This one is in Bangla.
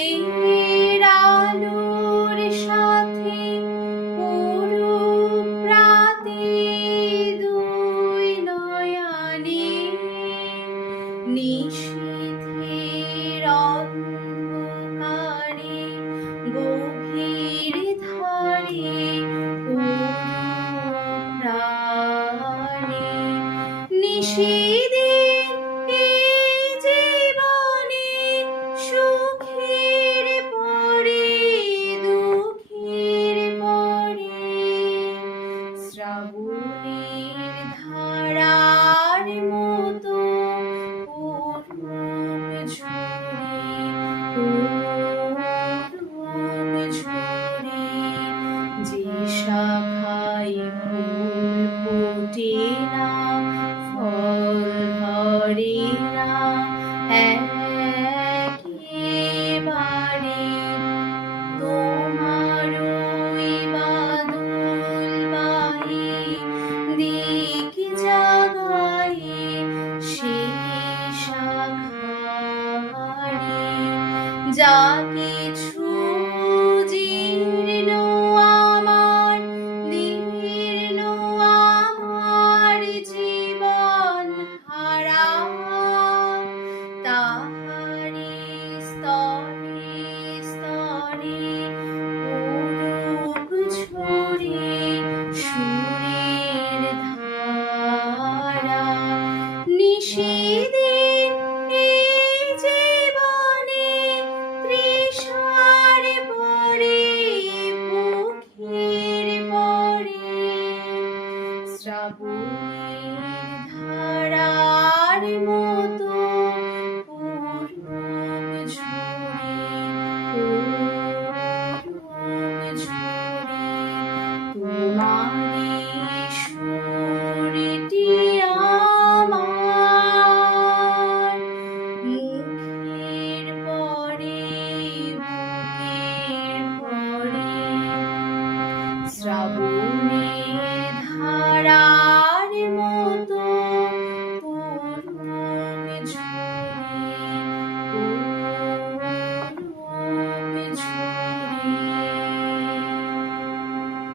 ভোরের আলোর সাথে অরূপ প্রাতে দুই নয়নে নিশীথের অন্ধকারে গভীর ধারে প্রাণে নিশীথের এই জীবনে সুখের পরে দুঃখের পরে শ্রাবণের ধারার মতো অরূপ ঝরে যে শাখায় ফুল ফোটে না ফল ধরে না একেবারে তোমার ওই বাদল বাহে দিক জাগায়ে সেই শাখারে যা কিছু